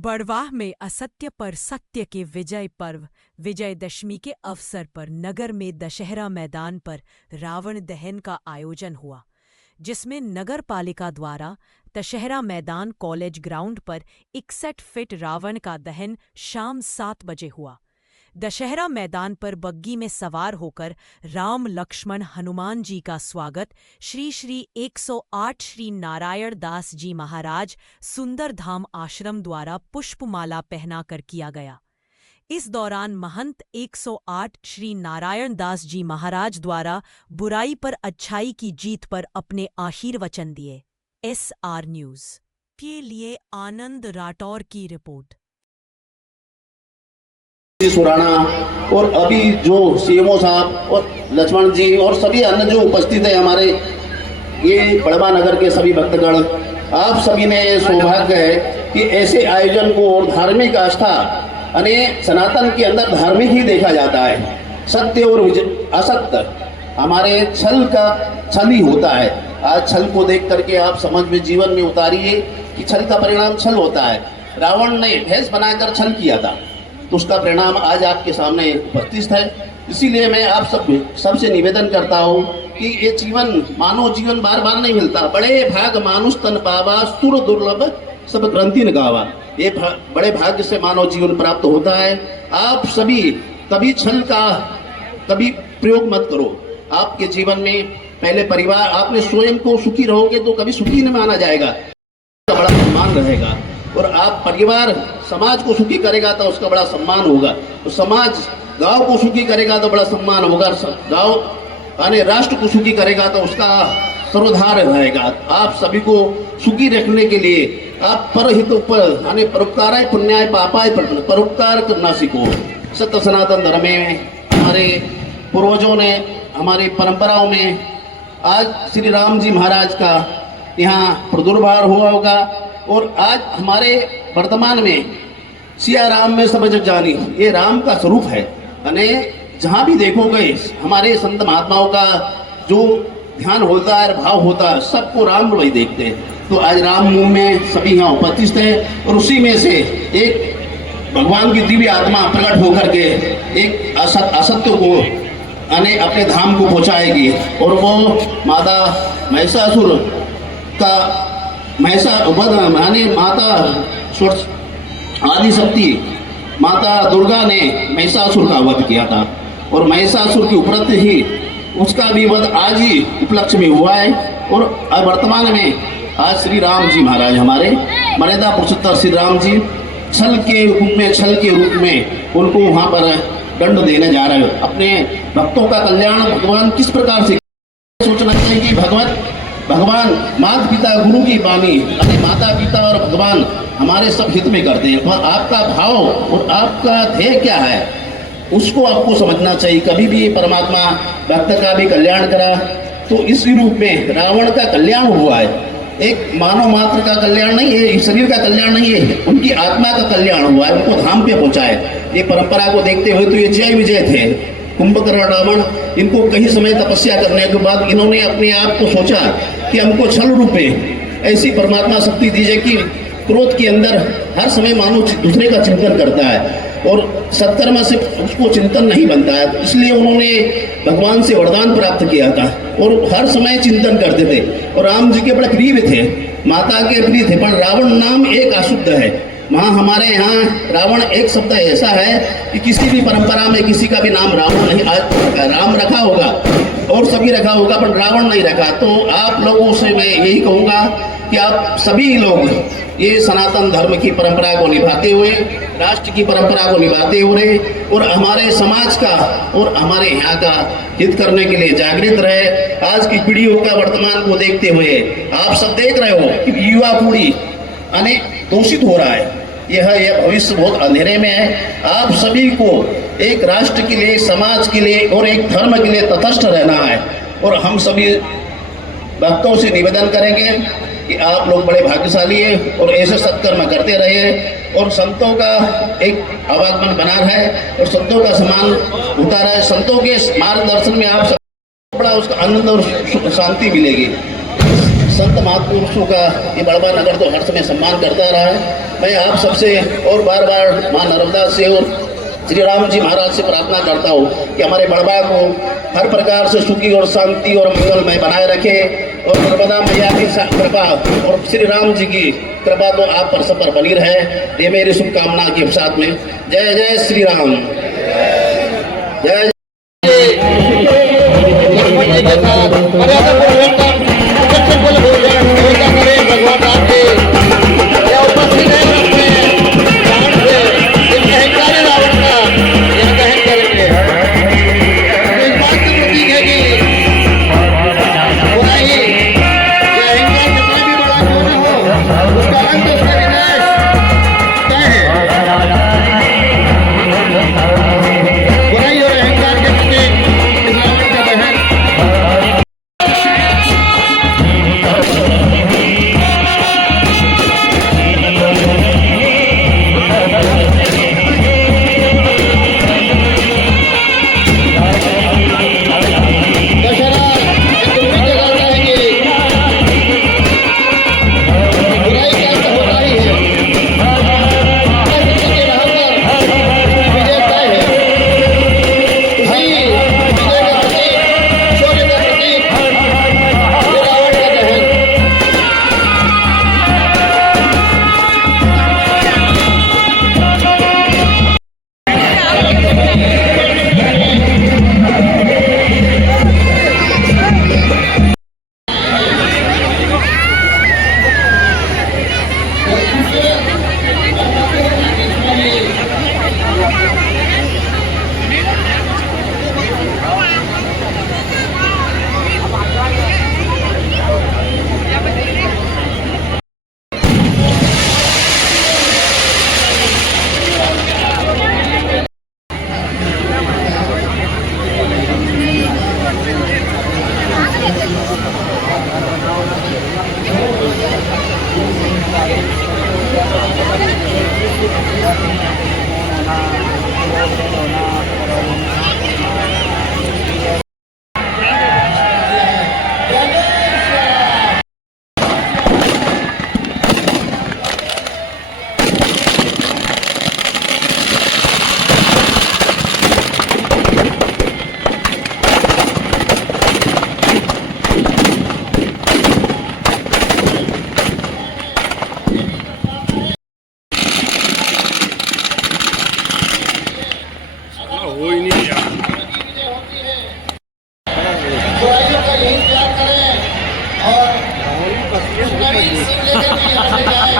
बड़वाह में असत्य पर सत्य के विजय पर्व विजयदशमी के अवसर पर नगर में दशहरा मैदान पर रावण दहन का आयोजन हुआ, जिसमें नगर पालिका द्वारा दशहरा मैदान कॉलेज ग्राउंड पर 61 फीट रावण का दहन शाम 7 बजे हुआ। दशहरा मैदान पर बग्गी में सवार होकर राम लक्ष्मण हनुमान जी का स्वागत श्री श्री 108 श्री नारायण दास जी महाराज सुंदरधाम आश्रम द्वारा पुष्पमाला पहनाकर किया गया। इस दौरान महंत 108 श्री नारायण दास जी महाराज द्वारा बुराई पर अच्छाई की जीत पर अपने आशीर्वचन दिए। SR न्यूज़ के लिए आनंद राठौर की रिपोर्ट। सुराना और अभी जो सीएमओ साहब और लक्ष्मण जी और सभी अन्य जो उपस्थित है हमारे ये बड़वा नगर के सभी भक्तगण, आप सभी ने सौभाग्य है कि ऐसे आयोजन को और धार्मिक आस्था यानी सनातन के अंदर धार्मिक ही देखा जाता है। सत्य और असत्य हमारे छल ही होता है। आज छल को देख करके आप समझ में जीवन में उतारिए कि छल का परिणाम छल होता है। रावण ने भैंस बनाकर छल किया था तो उसका परिणाम आज आपके सामने उपस्थित है। इसीलिए मैं आप सबसे निवेदन करता हूँ कि ये जीवन मानव जीवन बार बार नहीं मिलता। बड़े भाग मानुष तन पावा सुर दुर्लभ सब ग्रंथि न गावा। ये बड़े भाग्य से मानव जीवन प्राप्त होता है। आप सभी कभी छल का कभी प्रयोग मत करो। आपके जीवन में पहले परिवार आपने स्वयं को सुखी रहोगे तो कभी सुखी नहीं माना जाएगा, बड़ा सम्मान रहेगा। और आप परिवार समाज को सुखी करेगा तो उसका बड़ा सम्मान होगा। तो समाज गांव को सुखी करेगा तो बड़ा सम्मान होगा। गांव यानी राष्ट्र को सुखी करेगा तो उसका सर्वधार रहेगा। आप सभी को सुखी रखने के लिए आप परहित पर यानी परोपकाराय पुण्याय पापाय परोपकार करना सीखो। सत्य सनातन धर्म में हमारे पूर्वजों ने हमारी परंपराओं में आज श्री राम जी महाराज का यहाँ प्रादुर्भाव हुआ होगा। और आज हमारे वर्तमान में सिया राम में सब जग जानी, ये राम का स्वरूप है। यानी जहाँ भी देखोगे हमारे संत महात्माओं का जो ध्यान होता है, भाव होता है, सबको राम वही देखते हैं। तो आज राम मुंह में सभी यहाँ उपस्थित हैं और उसी में से एक भगवान की दिव्य आत्मा प्रकट होकर के एक असत्य को यानी अपने धाम को पहुँचाएगी। और वो माता महिषासुर का माने माता आदि शक्ति माता दुर्गा ने महिषासुर का वध किया था और महिषासुर के उपरांत ही उसका भी वध आज ही उपलक्ष्य में हुआ है। और वर्तमान में आज श्री राम जी महाराज हमारे मर्यादा पुरुषोत्तम श्री राम जी छल के रूप में उनको वहाँ पर दंड देने जा रहे हैं। अपने भक्तों का कल्याण भगवान किस प्रकार से सोचना चाहिए कि भगवान माता पिता गुरु की वाणी अपने माता पिता और भगवान हमारे सब हित में करते हैं। और आपका भाव और आपका ध्येय क्या है उसको आपको समझना चाहिए। कभी भी परमात्मा भक्त का भी कल्याण करा तो इस रूप में रावण का कल्याण हुआ है। एक मानव मात्र का कल्याण नहीं है, शरीर का कल्याण नहीं है, उनकी आत्मा का कल्याण हुआ है, उनको धाम पे पहुंचाए। ये परंपरा को देखते हुए तो ये जय विजय थे। कुंभकर्ण रावण इनको कई समय तपस्या करने के बाद इन्होंने अपने आप को सोचा कि हमको छल रूप में ऐसी परमात्मा शक्ति दीजिए कि क्रोध के अंदर हर समय मानव दूसरे का चिंतन करता है और सत्कर्म से उसको चिंतन नहीं बनता है। इसलिए उन्होंने भगवान से वरदान प्राप्त किया था और हर समय चिंतन करते थे। और राम जी के बड़े प्रिय थे, माता के प्रिय थे। पर रावण नाम एक अशुद्ध है। वहाँ हमारे यहाँ रावण एक शब्द ऐसा है कि किसी भी परंपरा में किसी का भी नाम रावण नहीं, राम रखा होगा और सभी रखा होगा पर रावण नहीं रखा। तो आप लोगों से मैं यही कहूँगा कि आप सभी लोग ये सनातन धर्म की परंपरा को निभाते हुए, राष्ट्र की परंपरा को निभाते हुए और हमारे समाज का और हमारे यहाँ का हित करने के लिए जागृत रहे। आज की पीढ़ियों का वर्तमान को देखते हुए आप सब देख रहे हो कि युवा पीढ़ी अनेक दूषित हो रहा है। यह भविष्य बहुत अंधेरे में है। आप सभी को एक राष्ट्र के लिए, समाज के लिए और एक धर्म के लिए तटस्थ रहना है। और हम सभी भक्तों से निवेदन करेंगे कि आप लोग बड़े भाग्यशाली हैं और ऐसे सत्कर्म करते रहिए और संतों का एक आवागमन बना रहे और संतों का सम्मान होता रहे। संतों के मार्गदर्शन में आप सब बड़ा उसका आनंद और शांति मिलेगी। संत महापुरुषों का ये बड़वा नगर तो हर समय सम्मान करता रहा है। मैं आप सबसे और बार बार माँ नर्मदा से और श्री राम जी महाराज से प्रार्थना करता हूँ कि हमारे बड़वा को हर प्रकार से सुखी और शांति और मंगलमय बनाए रखे, और नर्मदा मैया की कृपा और श्री राम जी की कृपा तो आप पर सब पर बनी रहे। ये मेरी शुभकामना के साथ में जय जय श्री राम। जय हो ही नहीं यार। बुराइयों का यही त्याग करें और गणेश सिंह लेकर भी यहाँ से जाए।